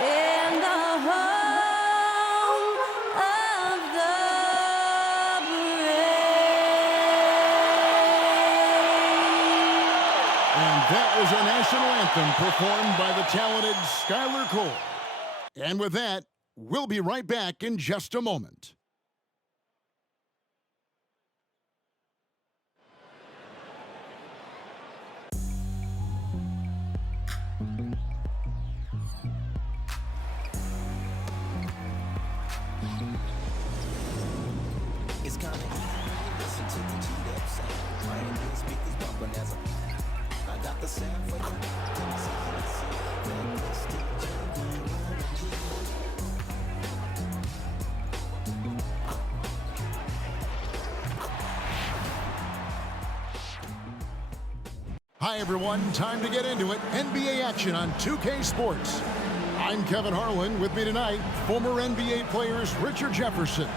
in the home of the brave. And that was our national anthem performed by the talented Skylar Cole. And with that, we'll be right back in just a moment. It's kinda easy. Listen to the G-Dep sound. I ain't hear speakers bumping as I got the sound for you. Hi, everyone. Time to get into it. NBA action on 2K Sports. I'm Kevin Harlan. With me tonight, former NBA players Richard Jefferson.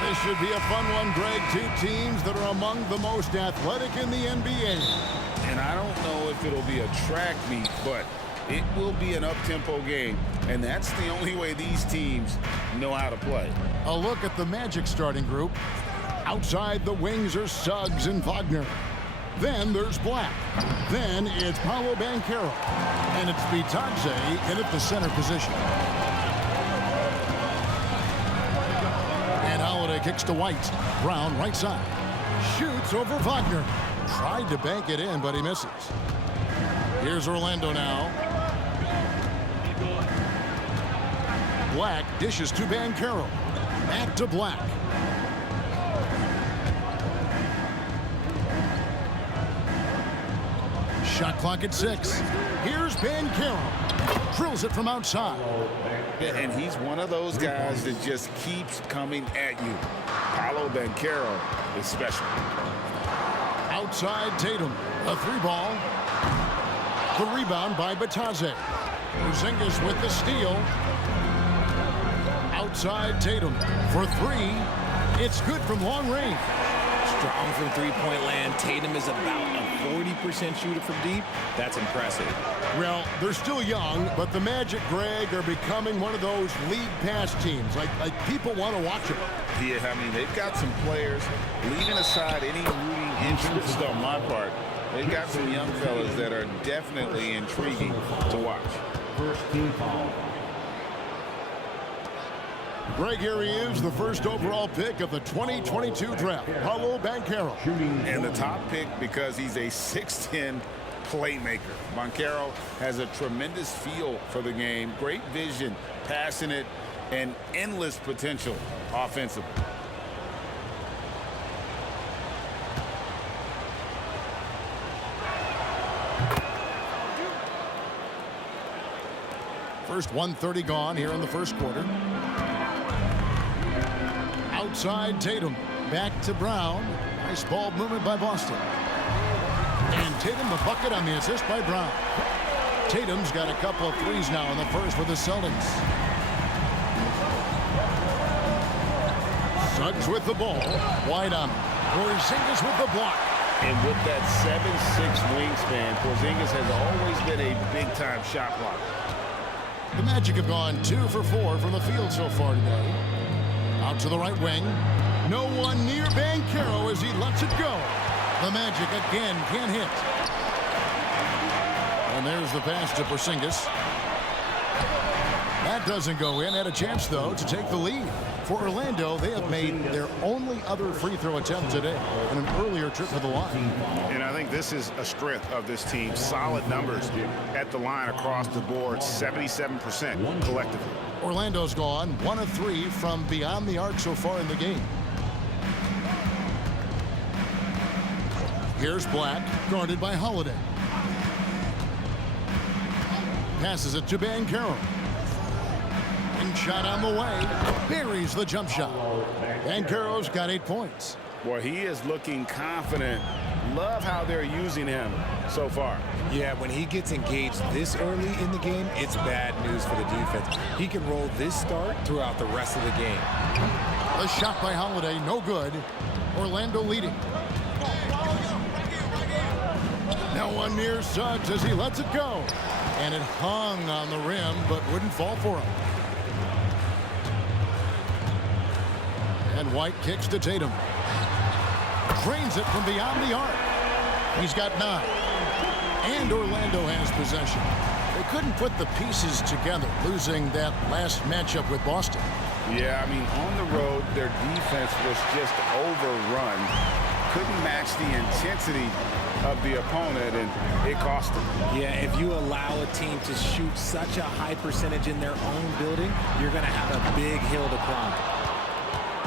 This should be a fun one, Greg. Two teams that are among the most athletic in the NBA. And I don't know if it'll be a track meet, but it will be an up-tempo game. And that's the only way these teams know how to play. A look at the Magic starting group. Outside the wings are Suggs and Wagner. Then there's Black. Then it's Paolo Banchero. And it's Bitadze in at the center position. And Holiday kicks to White. Brown right side. Shoots over Wagner. Tried to bank it in, but he misses. Here's Orlando now. Black dishes to Banchero. Back to Black. Shot clock at 6. Here's Banchero. Drills it from outside. And he's one of those guys that just keeps coming at you. Paolo Banchero is special. Outside Tatum. A 3-ball. The rebound by Bitadze. Porzingis with the steal. Outside Tatum for 3. It's good from long range. Strong from three-point land. Tatum is about a 40% shooter from deep. That's impressive. Well, they're still young, but the Magic, Greg, are becoming one of those league pass teams. Like people want to watch them. Yeah, I mean, they've got some players, leaving aside any rooting interest on my part, they've got some young fellas that are definitely intriguing to watch. First team foul. Greg, here he is, the first overall pick of the 2022 draft, Paolo Banchero. And the top pick because he's a 6'10" playmaker. Banchero has a tremendous feel for the game, great vision, passing it, and endless potential offensively. First 1:30 gone here in the first quarter. Outside Tatum. Back to Brown. Nice ball movement by Boston. And Tatum the bucket on the assist by Brown. Tatum's got a couple of threes now in the first for the Celtics. Suggs with the ball. Wide on him. Porzingis with the block. And with that 7'6" wingspan, Porzingis has always been a big-time shot blocker. The Magic have gone 2 for 4 from the field so far today. Out to the right wing. No one near Banchero as he lets it go. The Magic again can't hit. And there's the pass to Porzingis. That doesn't go in. Had a chance, though, to take the lead. For Orlando, they have made their only other free throw attempt today in an earlier trip to the line. And I think this is a strength of this team. Solid numbers at the line across the board, 77% collectively. Orlando's gone 1 of 3 from beyond the arc so far in the game. Here's Black, guarded by Holiday. Passes it to Banchero. And shot on the way. Buries the jump shot. Banchero's got 8 points. Boy, he is looking confident. Love how they're using him so far. Yeah, when he gets engaged this early in the game, it's bad news for the defense. He can roll this start throughout the rest of the game. The shot by Holiday, no good. Orlando leading. Now one near Suggs as he lets it go. And it hung on the rim, but wouldn't fall for him. And White kicks to Tatum. Drains it from beyond the arc. He's got 9. And Orlando has possession. They couldn't put the pieces together, losing that last matchup with Boston. Yeah, I mean, on the road, their defense was just overrun. Couldn't match the intensity of the opponent, and it cost them. Yeah, if you allow a team to shoot such a high percentage in their own building, you're going to have a big hill to climb.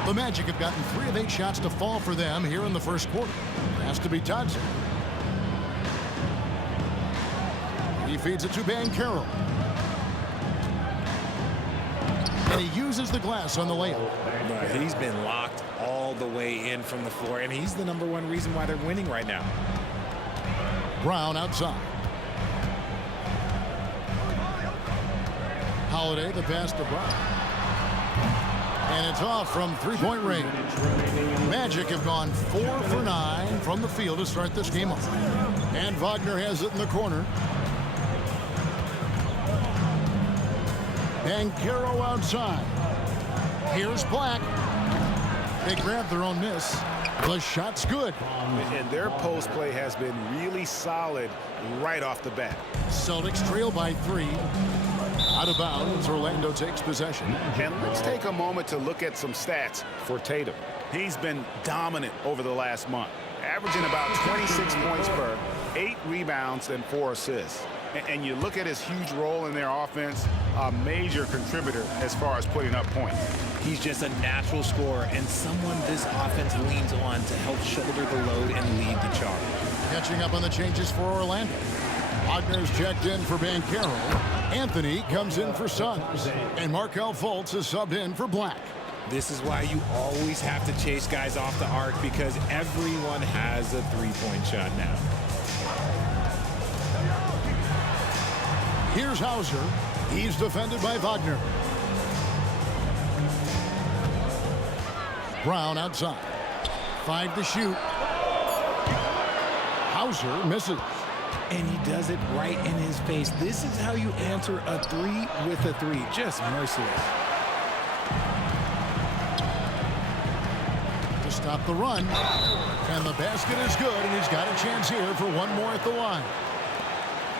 The Magic have gotten 3 of 8 shots to fall for them here in the first quarter. Has to be Dodson. He feeds it to Banchero. And he uses the glass on the layup. He's been locked all the way in from the floor, and he's the #1 reason why they're winning right now. Brown outside. Holiday, the pass to Brown. And it's off from three-point range. Magic have gone 4 for 9 from the field to start this game off. And Wagner has it in the corner. Banchero outside. Here's Black. They grab their own miss. The shot's good. And their post play has been really solid right off the bat. Celtics trail by 3. Out of bounds, Orlando takes possession. And let's take a moment to look at some stats for Tatum. He's been dominant over the last month, averaging about 26 points per 8 rebounds and 4 assists. And you look at his huge role in their offense, a major contributor as far as putting up points. He's just a natural scorer and someone this offense leans on to help shoulder the load and lead the charge. Catching up on the changes for Orlando. Wagner's checked in for Banchero. Anthony comes in for Suggs. And Markelle Fultz is subbed in for Black. This is why you always have to chase guys off the arc, because everyone has a three-point shot now. Here's Hauser. He's defended by Wagner. Brown outside. 5 to shoot. Hauser misses. And he does it right in his face. This is how you answer a 3 with a 3. Just merciless. To stop the run. And the basket is good, and he's got a chance here for one more at the line.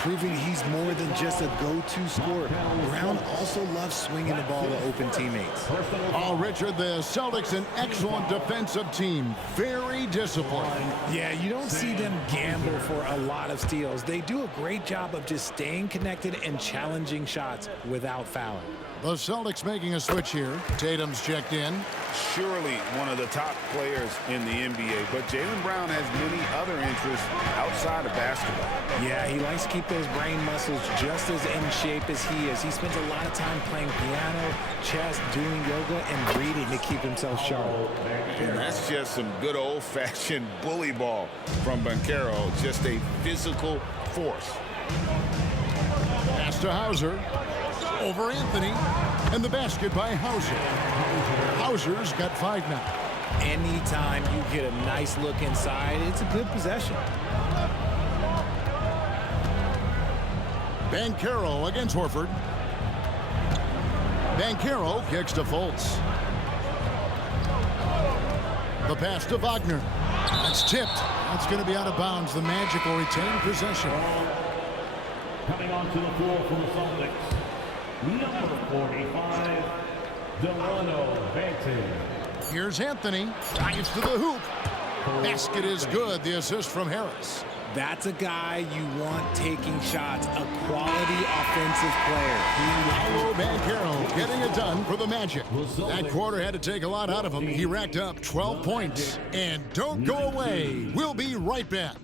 Proving he's more than just a go-to scorer. Brown also loves swinging the ball to open teammates. Oh, Richard, the Celtics, an excellent defensive team. Very disciplined. Yeah, you don't see them gamble for a lot of steals. They do a great job of just staying connected and challenging shots without fouling. The Celtics making a switch here. Tatum's checked in. Surely one of the top players in the NBA, but Jaylen Brown has many other interests outside of basketball. Yeah, he likes to keep those brain muscles just as in shape as he is. He spends a lot of time playing piano, chess, doing yoga, and reading to keep himself sharp. And that's just some good old-fashioned bully ball from Banchero. Just a physical force. Pass to Hauser. Over Anthony. And the basket by Hauser. Hauser's got 5 now. Anytime you get a nice look inside, it's a good possession. Banchero against Horford. Banchero kicks to Fultz. The pass to Wagner. That's tipped. That's going to be out of bounds. The Magic will retain possession. Coming onto the floor for the Celtics, number 45, Delano Banton. Here's Anthony. Drives to the hoop. Basket is good. The assist from Harris. That's a guy you want taking shots, a quality offensive player. Paolo Banchero getting it done for the Magic. That quarter had to take a lot out of him. He racked up 12 points. And don't go away. We'll be right back.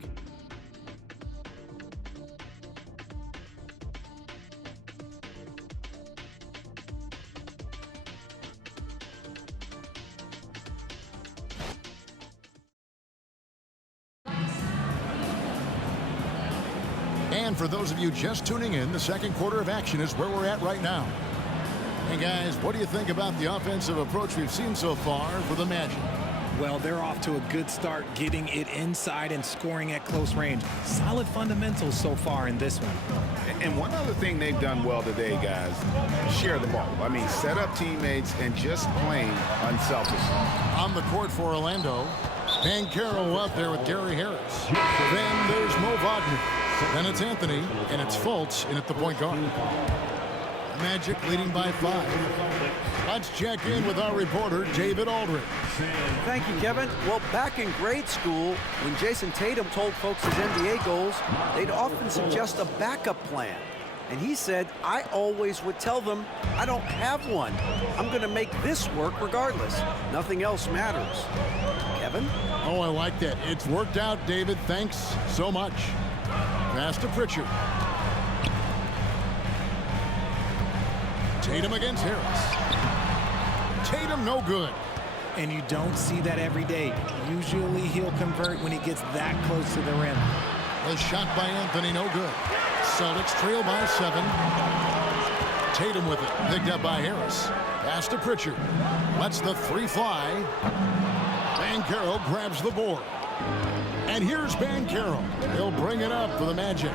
And for those of you just tuning in, the second quarter of action is where we're at right now. Hey guys, what do you think about the offensive approach we've seen so far for the Magic? Well, they're off to a good start, getting it inside and scoring at close range. Solid fundamentals so far in this one. And one other thing they've done well today, guys, share the ball. I mean, set up teammates and just plain unselfish. On the court for Orlando, Banchero out there with Gary Harris. Then there's Mo Wagner. Then it's Anthony, and it's Fultz in at the point guard. Magic leading by 5. Let's check in with our reporter, David Aldridge. Thank you, Kevin. Well, back in grade school, when Jason Tatum told folks his NBA goals, they'd often suggest a backup plan. And he said, I always would tell them, I don't have one. I'm going to make this work regardless. Nothing else matters. Kevin? Oh, I like that. It's worked out, David. Thanks so much. Pass to Pritchard. Tatum against Harris. Tatum no good. And you don't see that every day. Usually he'll convert when he gets that close to the rim. The shot by Anthony no good. Celtics trail by 7. Tatum with it. Picked up by Harris. Pass to Pritchard. Lets the 3 fly. Banchero grabs the board. And here's Banchero. He'll bring it up for the Magic.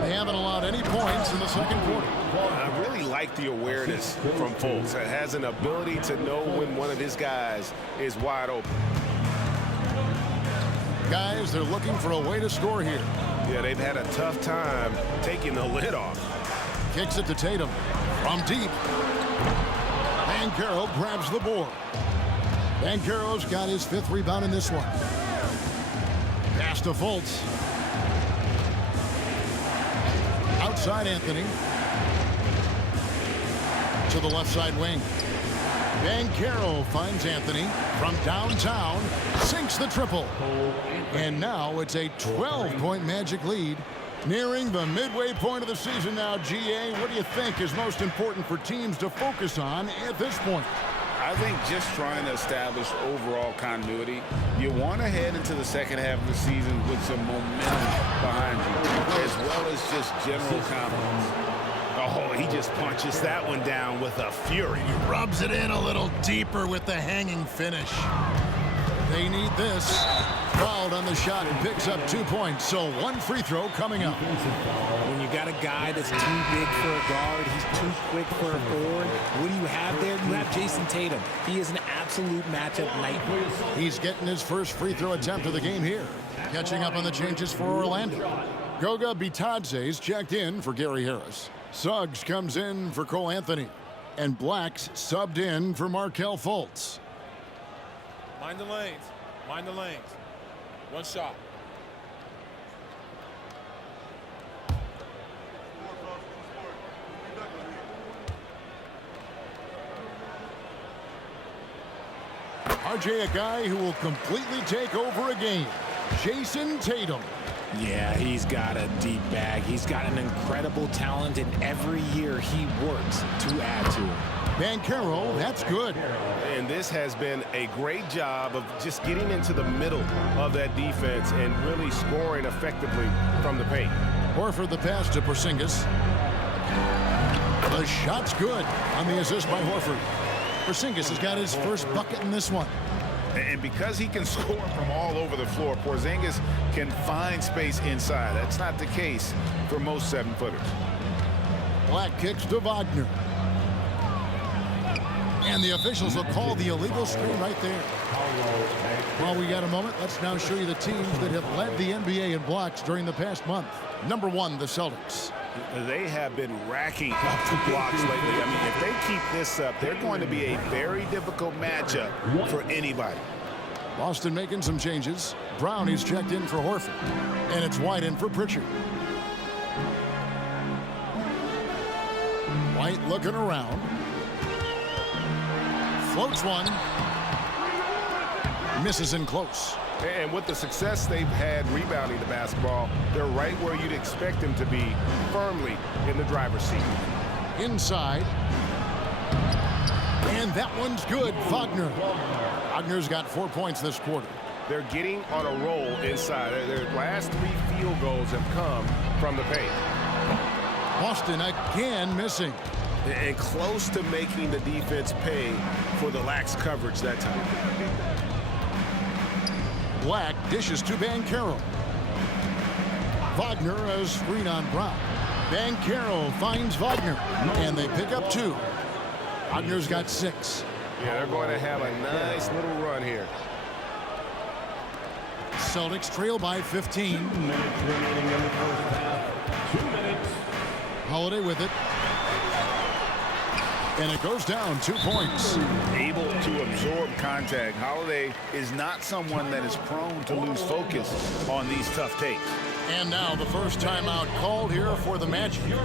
They haven't allowed any points in the second quarter. I really like the awareness from Fultz. It has an ability to know when one of his guys is wide open. Guys, they're looking for a way to score here. Yeah, they've had a tough time taking the lid off. Kicks it to Tatum from deep. Banchero grabs the board. Banchero's got his 5th rebound in this one. Pass to Fultz. Outside Anthony. To the left side wing. Banchero finds Anthony from downtown. Sinks the triple. And now it's a 12-point Magic lead. Nearing the midway point of the season now, GA. What do you think is most important for teams to focus on at this point? I think just trying to establish overall continuity. You want to head into the second half of the season with some momentum behind you, as well as just general confidence. Oh, he just punches that one down with a fury. He rubs it in a little deeper with the hanging finish. They need this. Fouled on the shot and picks up 2 points. So 1 free throw coming up. When you got a guy that's too big for a guard, he's too quick for a forward, what do you have there? You have Jason Tatum. He is an absolute matchup nightmare. He's getting his first free throw attempt of the game here. Catching up on the changes for Orlando. Goga Bitadze's checked in for Gary Harris. Suggs comes in for Cole Anthony. And Black's subbed in for Markelle Fultz. Mind the lanes. Mind the lanes. One shot. RJ, a guy who will completely take over a game. Jason Tatum. Yeah, he's got a deep bag. He's got an incredible talent, and every year he works to add to it. Banchero, that's good. And this has been a great job of just getting into the middle of that defense and really scoring effectively from the paint. Horford the pass to Porzingis. The shot's good on the assist by Horford. Porzingis has got his first bucket in this one. And because he can score from all over the floor, Porzingis can find space inside. That's not the case for most 7-footers. Black kicks to Wagner. And the officials will call the illegal screen right there. While we got a moment, let's now show you the teams that have led the NBA in blocks during the past month. Number 1, the Celtics. They have been racking up the blocks lately. I mean, if they keep this up, they're going to be a very difficult matchup for anybody. Boston making some changes. Brown is checked in for Horford. And it's White in for Pritchard. White looking around. Floats one. Misses in close. And with the success they've had rebounding the basketball, they're right where you'd expect them to be, firmly in the driver's seat. Inside. And that one's good. Wagner. Wagner's got 4 points this quarter. They're getting on a roll inside. Their last 3 field goals have come from the paint. Boston again missing. And close to making the defense pay for the lax coverage that time. Black dishes to Banchero. Wagner a screen on Brown. Banchero finds Wagner, and they pick up 2. Wagner's got 6. Yeah, they're going to have a nice little run here. Celtics trail by 15. 2 minutes remaining in the first half. 2 minutes. Holiday with it. And it goes down 2 points. Able to absorb contact. Holiday is not someone that is prone to lose focus on these tough takes. And now the first timeout called here for the Magic. The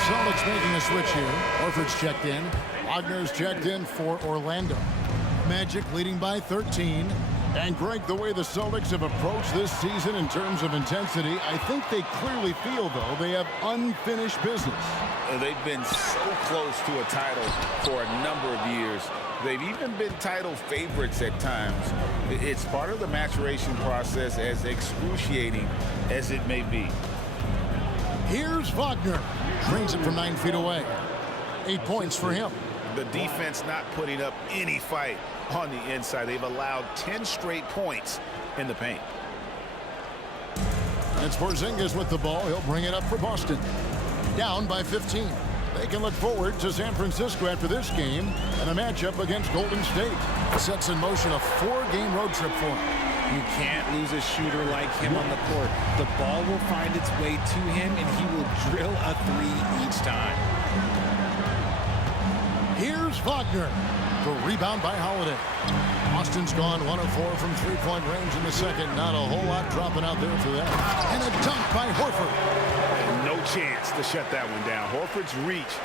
Celtics making a switch here. Horford's checked in. Wagner's checked in for Orlando. Magic leading by 13. And Greg, the way the Celtics have approached this season in terms of intensity, I think they clearly feel, though, they have unfinished business. They've been so close to a title for a number of years. They've even been title favorites at times. It's part of the maturation process, as excruciating as it may be. Here's Wagner. Drains it from 9 feet away. 8 points for him. The defense not putting up any fight on the inside. They've allowed 10 straight points in the paint. It's Porzingis with the ball. He'll bring it up for Boston. Down by 15. They can look forward to San Francisco after this game and a matchup against Golden State. Sets in motion a 4-game road trip for him. You can't lose a shooter like him on the court. The ball will find its way to him, and he will drill a 3 each time. Here's Wagner. The rebound by Holiday. Austin's gone 1 of 4 from 3-point range in the second. Not a whole lot dropping out there for that. And a dunk by Horford. And no chance to shut that one down. Horford's reach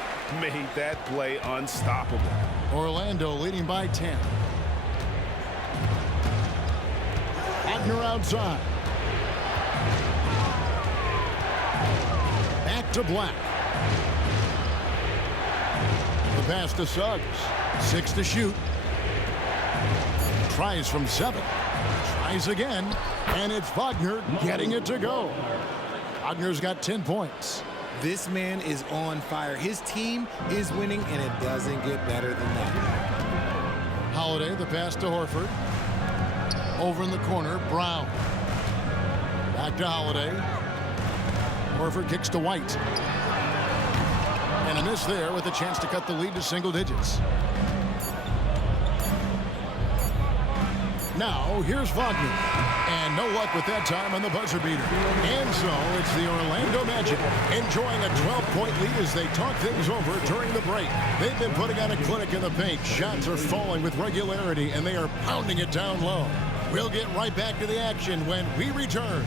made that play unstoppable. Orlando leading by 10. Wagner outside. Back to Black. The pass to Suggs. 6 to shoot. Tries from 7. Tries again. And it's Wagner getting it to go. Wagner's got 10 points. This man is on fire. His team is winning, and it doesn't get better than that. Holiday, the pass to Horford. Over in the corner, Brown. Back to Holiday. Horford kicks to White. And a miss there with a chance to cut the lead to single digits. Now, here's Wagner. And no luck with that time on the buzzer beater. And so, it's the Orlando Magic enjoying a 12-point lead as they talk things over during the break. They've been putting on a clinic in the paint. Shots are falling with regularity, and they are pounding it down low. We'll get right back to the action when we return.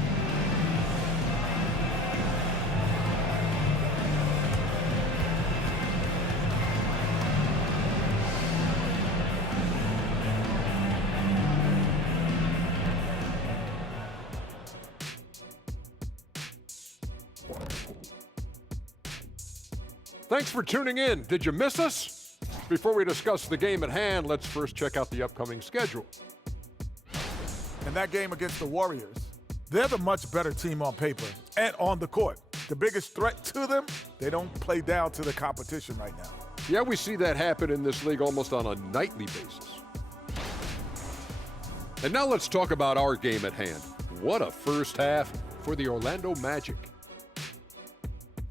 Thanks for tuning in. Did you miss us? Before we discuss the game at hand, let's first check out the upcoming schedule. In that game against the Warriors, they're the much better team on paper and on the court. The biggest threat to them, they don't play down to the competition right now. Yeah, we see that happen in this league almost on a nightly basis. And now let's talk about our game at hand. What a first half for the Orlando Magic.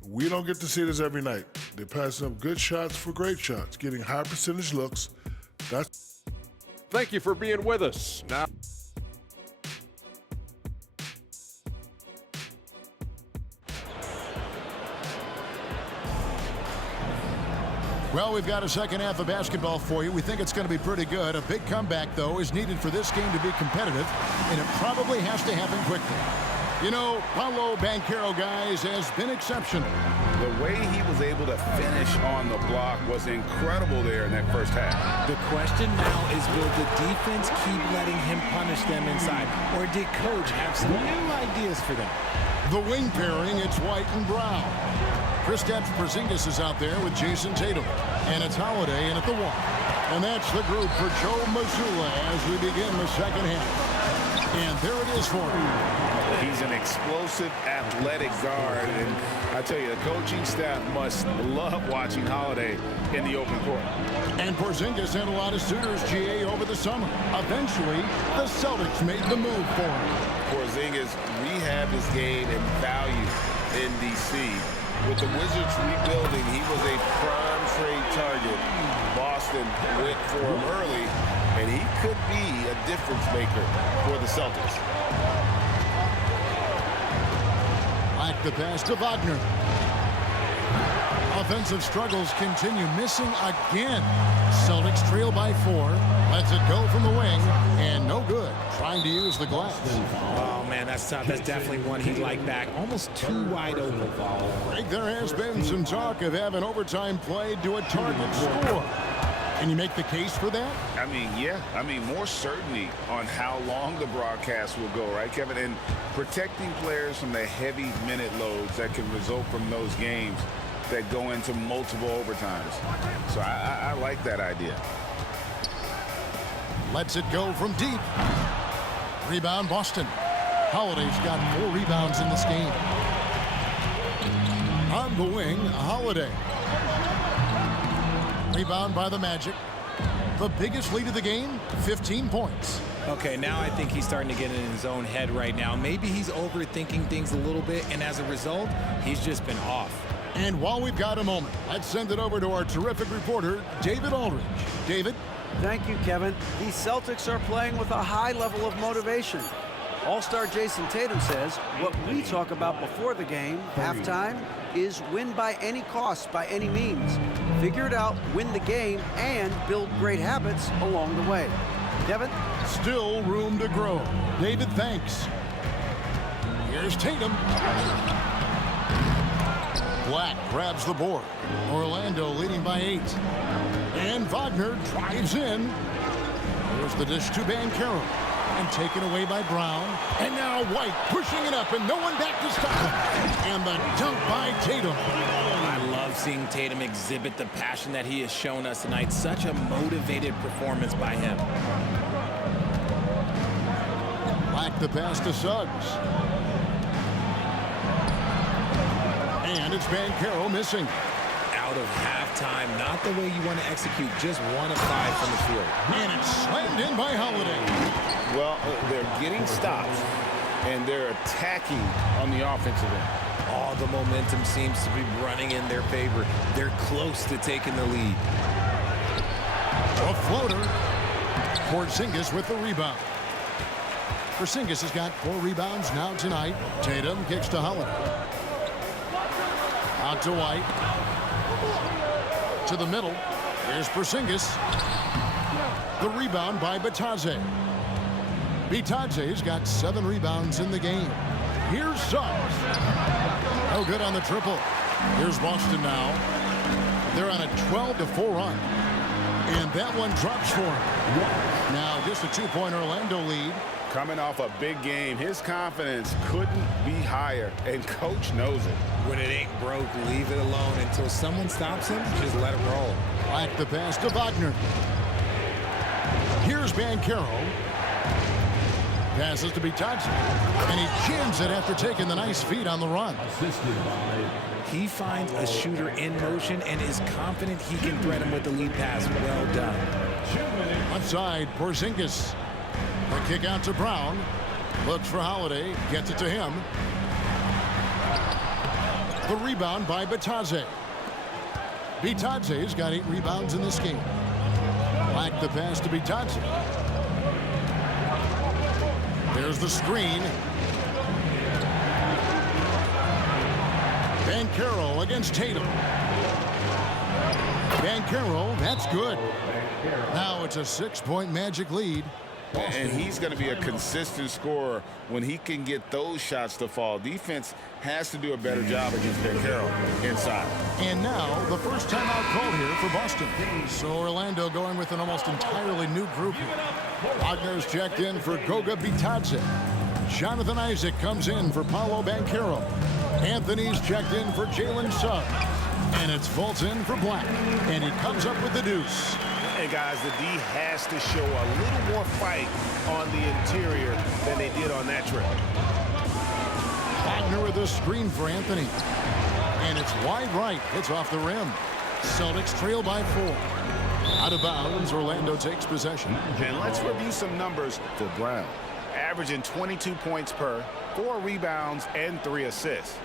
We don't get to see this every night. They're passing up good shots for great shots, getting high percentage looks. Thank you for being with us. Now, Well, we've got a second half of basketball for you. We think it's going to be pretty good. A big comeback, though, is needed for this game to be competitive, and it probably has to happen quickly. You know, Paolo Banchero, guys, has been exceptional. The way he was able to finish on the block was incredible there in that first half. The question now is, will the defense keep letting him punish them inside, or did Coach have some new ideas for them? The wing pairing, it's White and Brown. Kristaps Porzingis is out there with Jason Tatum. And it's Holiday in at the 1. And that's the group for Joe Mazzulla as we begin the second half. And there it is for him. He's an explosive, athletic guard, and I tell you, the coaching staff must love watching Holiday in the open court. And Porzingis had a lot of suitors, GA, over the summer. Eventually, the Celtics made the move for him. Porzingis rehabbed his game and value in D.C. With the Wizards rebuilding, he was a prime trade target. Boston went for him early, and he could be a difference maker for the Celtics. Like the pass to Wagner. Offensive struggles continue, missing again. Celtics trail by 4. Lets it go from the wing, and no good. Trying to use the glass. Oh, man, that's tough. That's definitely one he'd like back. Almost too wide open. Greg, there has been some talk of having overtime played to a target score. Can you make the case for that? I mean, yeah. I mean, more certainty on how long the broadcast will go, right, Kevin? And protecting players from the heavy minute loads that can result from those games that go into multiple overtimes. So I like that idea. Lets it go from deep. Rebound, Boston. Holiday's got 4 rebounds in this game. On the wing, Holiday. Rebound by the Magic. The biggest lead of the game, 15 points. Okay, now I think he's starting to get in his own head right now. Maybe he's overthinking things a little bit, and as a result, he's just been off. And while we've got a moment, let's send it over to our terrific reporter, David Aldridge. David? Thank you, Kevin. These Celtics are playing with a high level of motivation. All-star Jason Tatum says what we talk about before the game, halftime, is win by any cost, by any means. Figure it out, win the game, and build great habits along the way. Kevin? Still room to grow. David, thanks. Here's Tatum. Black grabs the board. Orlando leading by 8. And Wagner drives in. There's the dish to Banchero. And taken away by Brown. And now White pushing it up and no one back to stop him. And the dunk by Tatum. I love seeing Tatum exhibit the passion that he has shown us tonight. Such a motivated performance by him. Black the pass to Suggs. And it's Banchero missing. Out of halftime, not the way you want to execute, just 1 of 5 from the field. And it's slammed in by Holiday. Well, they're getting stops, and they're attacking on the offensive end. All the momentum seems to be running in their favor. They're close to taking the lead. A floater. Porzingis with the rebound. Porzingis has got 4 rebounds now tonight. Tatum kicks to Holiday. Out to White. To the middle. Here's Porzingis. The rebound by Bitadze. Bitadze's got 7 rebounds in the game. Here's Suggs. No good on the triple. Here's Boston now. They're on a 12-4 run. And that one drops for him. Now just a 2-point Orlando lead. Coming off a big game, his confidence couldn't be higher, and coach knows it. When it ain't broke, leave it alone until someone stops him. Just let it roll. Like the pass to Wagner. Here's Banchero. Passes to Bitadze. And he jams it after taking the nice feed on the run. He finds a shooter in motion and is confident he can thread him with the lead pass. Well done. Left side, Porzingis. The kick out to Brown. Looks for Holiday. Gets it to him. The rebound by Bitadze. Bitadze's got 8 rebounds in this game. Like the pass to Bitadze. There's the screen. Banchero against Tatum. Banchero, that's good. Now it's a 6-point Magic lead. And he's going to be a consistent scorer when he can get those shots to fall. Defense has to do a better job against Banchero inside. And now the first timeout call here for Boston. So Orlando going with an almost entirely new group here. Wagner's checked in for Goga Bitadze. Jonathan Isaac comes in for Paolo Banchero. Anthony's checked in for Jalen Suggs. And it's Fultz in for Black. And he comes up with the deuce. And, guys, the D has to show a little more fight on the interior than they did on that trip. Wagner with a screen for Anthony. And it's wide right. It's off the rim. Celtics trail by 4. Out of bounds, Orlando takes possession. And let's review some numbers for Brown. Averaging 22 points per, 4 rebounds, and 3 assists.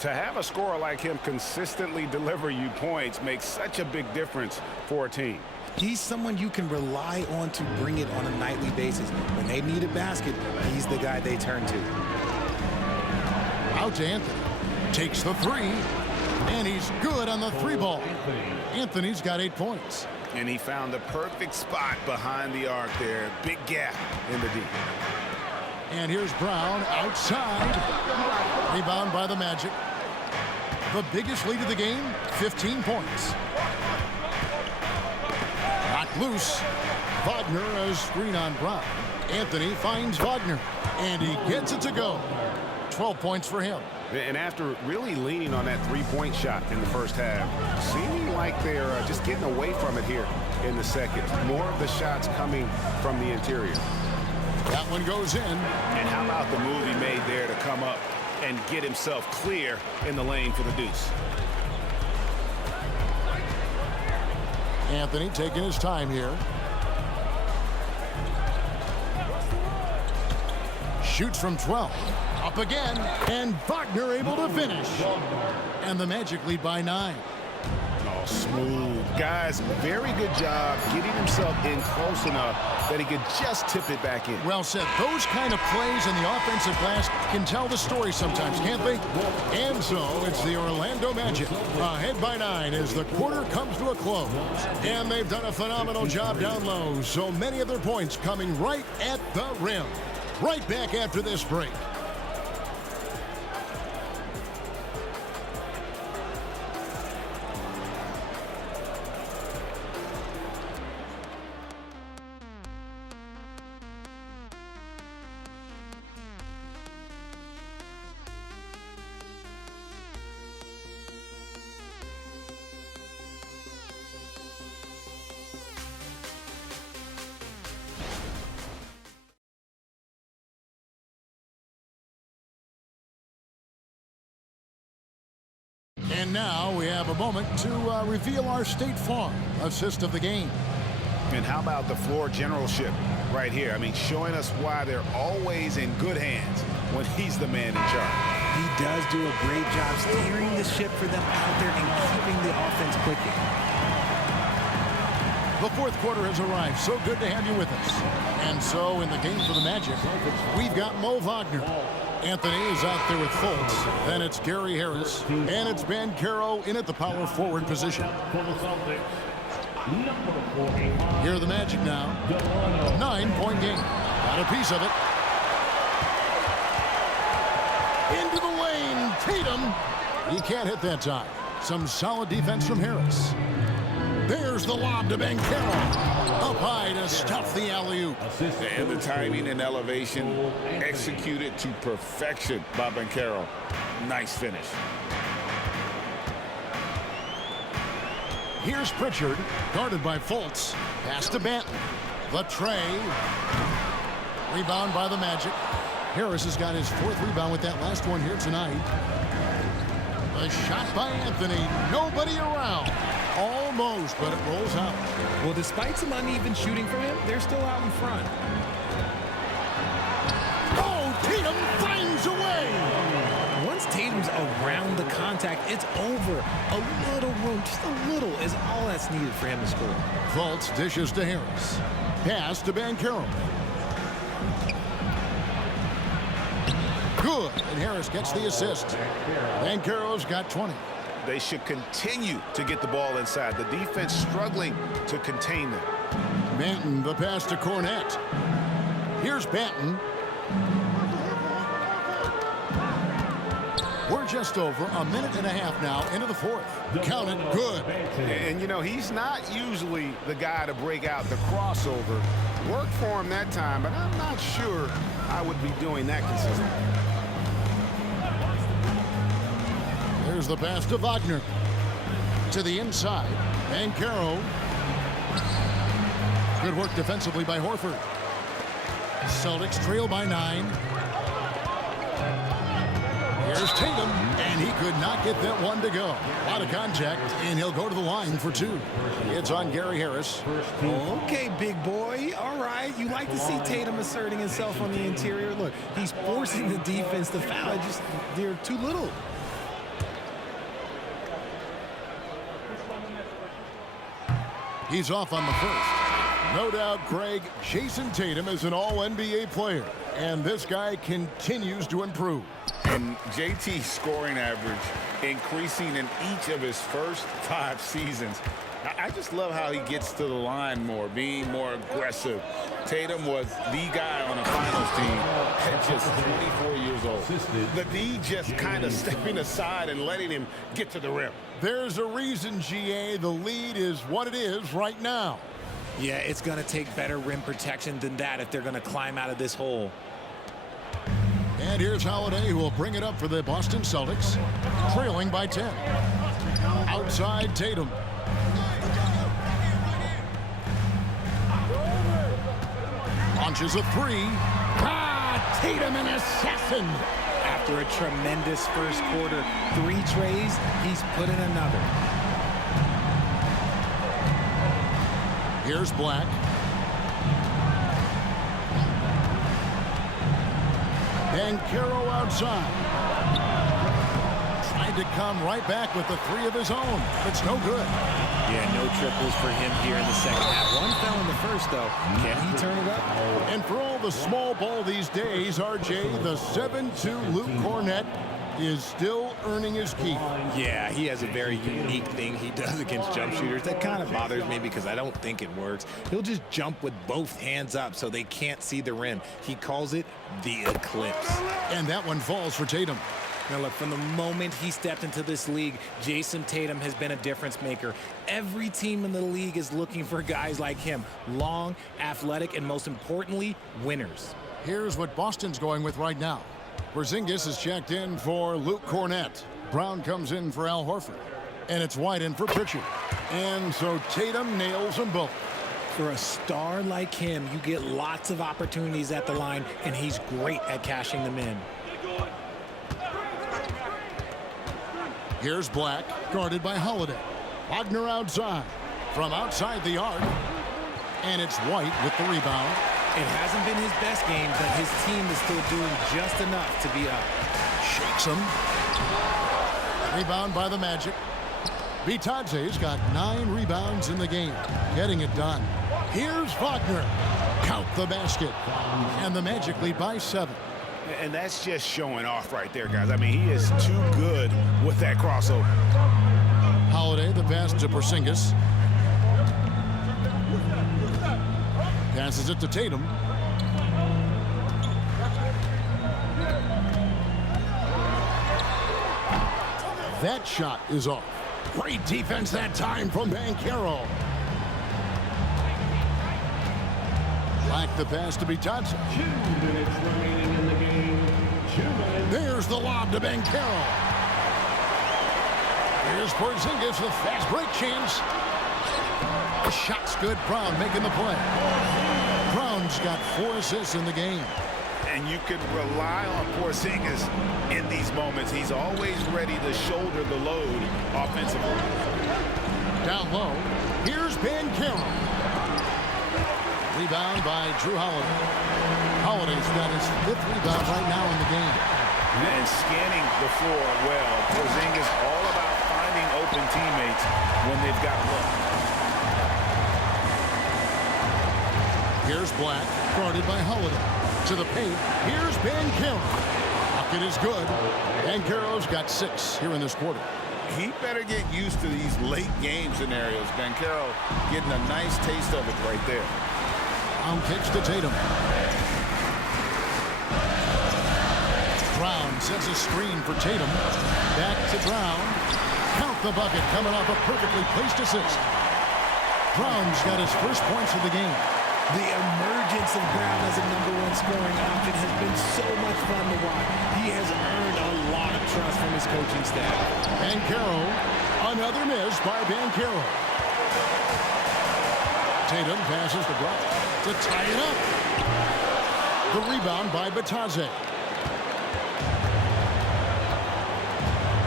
To have a scorer like him consistently deliver you points makes such a big difference for a team. He's someone you can rely on to bring it on a nightly basis. When they need a basket, he's the guy they turn to. Out to Anthony. Takes the 3. And he's good on the 3 ball. Anthony's got 8 points. And he found the perfect spot behind the arc there. Big gap in the D. And here's Brown outside. Rebound by the Magic. The biggest lead of the game, 15 points. Knocked loose. Wagner, a screen on Brown. Anthony finds Wagner. And he gets it to go. 12 points for him. And after really leaning on that three-point shot in the first half, seeming like they're just getting away from it here in the second. More of the shots coming from the interior. That one goes in. And how about the move he made there to come up and get himself clear in the lane for the deuce? Anthony taking his time here. Shoots from 12. Up again. And Wagner able to finish. And the Magic lead by 9. Oh, smooth. Guys, very good job getting himself in close enough that he could just tip it back in. Well said. Those kind of plays in the offensive glass can tell the story sometimes, can't they? And so it's the Orlando Magic ahead by 9 as the quarter comes to a close. And they've done a phenomenal job down low. So many of their points coming right at the rim. Right back after this break. And now we have a moment to reveal our State Farm assist of the game. And how about the floor generalship right here? I mean, showing us why they're always in good hands when he's the man in charge. He does do a great job steering the ship for them out there and keeping the offense clicking. The fourth quarter has arrived. So good to have you with us. And so in the game for the Magic, we've got Mo Wagner. Anthony is out there with Fultz. Then it's Gary Harris. And it's Banchero in at the power forward position. Here are the Magic now. 9-point game. Got a piece of it. Into the lane. Tatum. He can't hit that time. Some solid defense from Harris. There's the lob to Banchero. Up high to stuff the alley-oop. And the timing and elevation executed to perfection by Banchero. Nice finish. Here's Pritchard, guarded by Fultz. Pass to Banton. The tray. Rebound by the Magic. Harris has got his 4th rebound with that last one here tonight. A shot by Anthony. Nobody around. Almost, but it rolls out. Well, despite some uneven shooting from him, they're still out in front. Oh, Tatum finds a way. Once Tatum's around the contact, it's over. A little room, just a little, is all that's needed for him to score. Fultz dishes to Harris. Pass to Banchero. Good, and Harris gets the assist. Banchero's got 20. They should continue to get the ball inside. The defense struggling to contain them. Banton, the pass to Cornette. Here's Banton. We're just over a minute and a half now into the 4th. Count it, good. And, you know, he's not usually the guy to break out the crossover. Worked for him that time, but I'm not sure I would be doing that consistently. There's the pass to Wagner. To the inside. Banchero. Good work defensively by Horford. Celtics trail by 9. Here's Tatum, and he could not get that one to go. Out of contact, and he'll go to the line for 2. It's on Gary Harris. Okay, big boy. All right. You like to see Tatum asserting himself on the interior. Look, he's forcing the defense to foul. Just they're too little. He's off on the first. No doubt, Greg, Jason Tatum is an all-NBA player, and this guy continues to improve. And JT's scoring average increasing in each of his first 5 seasons. I just love how he gets to the line more, being more aggressive. Tatum was the guy on a finals team at just 24 years old. The D just kind of stepping aside and letting him get to the rim. There's a reason, GA, the lead is what it is right now. Yeah, it's going to take better rim protection than that if they're going to climb out of this hole. And here's Holiday, who will bring it up for the Boston Celtics, trailing by 10. Outside Tatum. Launches a 3. Tatum, an assassin. After a tremendous first quarter, 3 trays, he's put in another. Here's Black. Banchero outside. Tried to come right back with the 3 of his own. It's no good. Yeah, no triples for him here in the second half. One fell in the first, though. Can he turn it up? And for all the small ball these days, RJ, the 7'2" Luke Cornett is still earning his keep. Yeah, he has a very unique thing he does against jump shooters. That kind of bothers me because I don't think it works. He'll just jump with both hands up so they can't see the rim. He calls it the eclipse. And that one falls for Tatum. Now look, from the moment he stepped into this league, Jason Tatum has been a difference maker. Every team in the league is looking for guys like him. Long, athletic, and most importantly, winners. Here's what Boston's going with right now. Porzingis is checked in for Luke Cornett. Brown comes in for Al Horford. And it's White in for Pritchard. And so Tatum nails them both. For a star like him, you get lots of opportunities at the line, and he's great at cashing them in. Here's Black, guarded by Holiday. Wagner outside. From outside the arc. And it's White with the rebound. It hasn't been his best game, but his team is still doing just enough to be up. Shakes him. Rebound by the Magic. Bitadze's got 9 rebounds in the game. Getting it done. Here's Wagner. Count the basket. And the Magic lead by 7. And that's just showing off right there, guys. I mean, he is too good with that crossover. Holiday, the pass to Porzingis. Passes it to Tatum. That shot is off. Great defense that time from Banchero. Like the pass to Bitadze. 2 minutes remaining in the game. 2 minutes. There's the lob to Banchero. Here's Porzingis with fast break chance. The shot's good. Brown making the play. Brown's got 4 assists in the game. And you can rely on Porzingis in these moments. He's always ready to shoulder the load offensively. Down low. Here's Banchero. Rebound by Drew Holiday. Holiday's got his 5th rebound right now in the game. And scanning the floor well. Porzingis all about finding open teammates when they've got a look. Here's Black, guarded by Holiday. To the paint, here's Banchero. Bucket is good. Banchero's got 6 here in this quarter. He better get used to these late game scenarios. Banchero getting a nice taste of it right there. Brown kicks to Tatum. Brown sets a screen for Tatum. Back to Brown. Count the bucket coming off a perfectly placed assist. Brown's got his first points of the game. The emergence of Brown as a #1 scoring option has been so much fun to watch. He has earned a lot of trust from his coaching staff. Banchero, another miss by Banchero. Tatum passes to Brown to tie it up. The rebound by Batadze.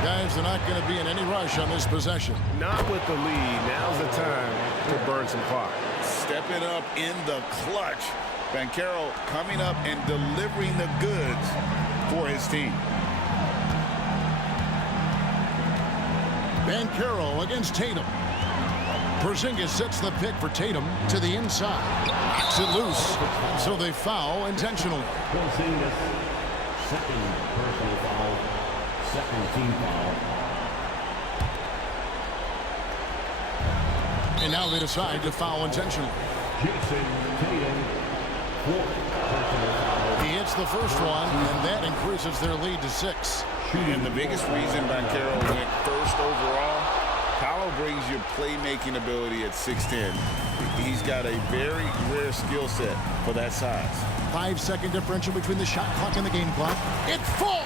Guys, they're not going to be in any rush on this possession. Not with the lead. Now's the time to burn some clock. Stepping up in the clutch. Banchero coming up and delivering the goods for his team. Banchero against Tatum. Porzingis sets the pick for Tatum to the inside. Knocks it loose. So they foul intentionally. Porzingis, second personal foul, second team foul. And now they decide to foul intentionally. Jason Tatum, fourth personal foul. He hits the first one, and that increases their lead to 6. And the biggest reason Banchero went first overall, Paolo brings your playmaking ability at 6'10". He's got a very rare skill set for that size. 5-second differential between the shot clock and the game clock. It falls!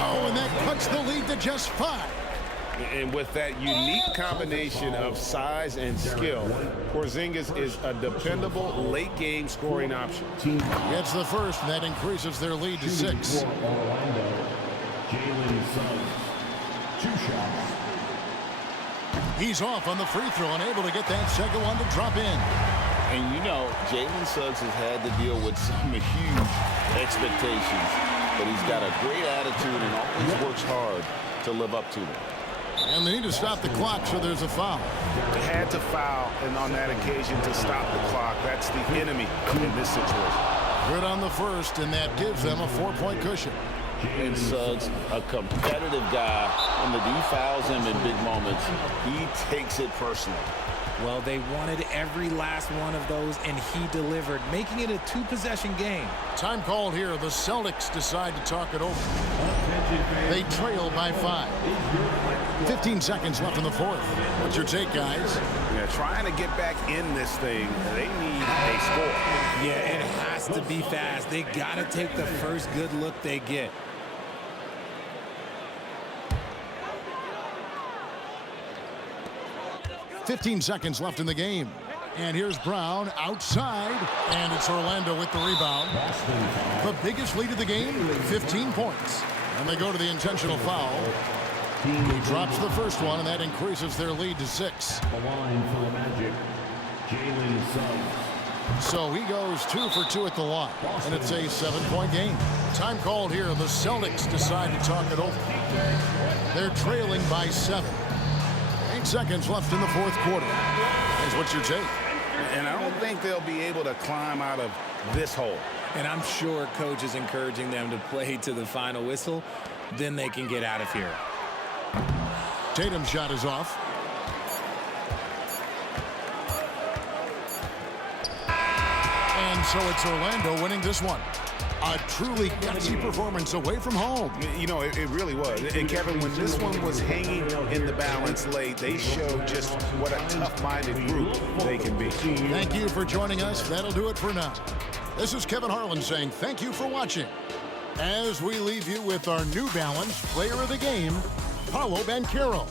Oh, and that cuts the lead to just 5. And with that unique combination of size and skill, Porzingis is a dependable late-game scoring option. Gets the first, and that increases their lead to 6. Orlando, Jalen Suggs, 2 shots. He's off on the free throw and able to get that second one to drop in. And you know, Jalen Suggs has had to deal with some huge expectations, but he's got a great attitude and always works hard to live up to them. And they need to stop the clock, so there's a foul. They had to foul, and on that occasion to stop the clock. That's the enemy in this situation. Good on the first, and that gives them a 4-point cushion. And Suggs, a competitive guy, and when he fouls him in big moments, he takes it personally. Well, they wanted every last one of those, and he delivered, making it a 2-possession game. Time called here. The Celtics decide to talk it over. They trail by 5. 15 seconds left in the fourth. What's your take, guys? Yeah, trying to get back in this thing, they need a score. Yeah, it has to be fast. They got to take the first good look they get. .15 seconds left in the game. And here's Brown outside, and it's Orlando with the rebound. The biggest lead of the game, 15 points. And they go to the intentional foul. He drops the first one, and that increases their lead to 6. The line for the Magic, Jalen Suggs. So he goes 2 for 2 at the line, and it's a 7-point game. Time called here. The Celtics decide to talk it over. They're trailing by 7. 8 seconds left in the fourth quarter. Guys, what's your take? And I don't think they'll be able to climb out of this hole. And I'm sure coach is encouraging them to play to the final whistle. Then they can get out of here. Tatum's shot is off. And so it's Orlando winning this one. A truly gutsy performance away from home. You know, it really was. And Kevin, when this one was hanging in the balance late, they showed just what a tough-minded group they can be. Thank you for joining us. That'll do it for now. This is Kevin Harlan saying thank you for watching. As we leave you with our New Balance Player of the Game, Paolo Banchero.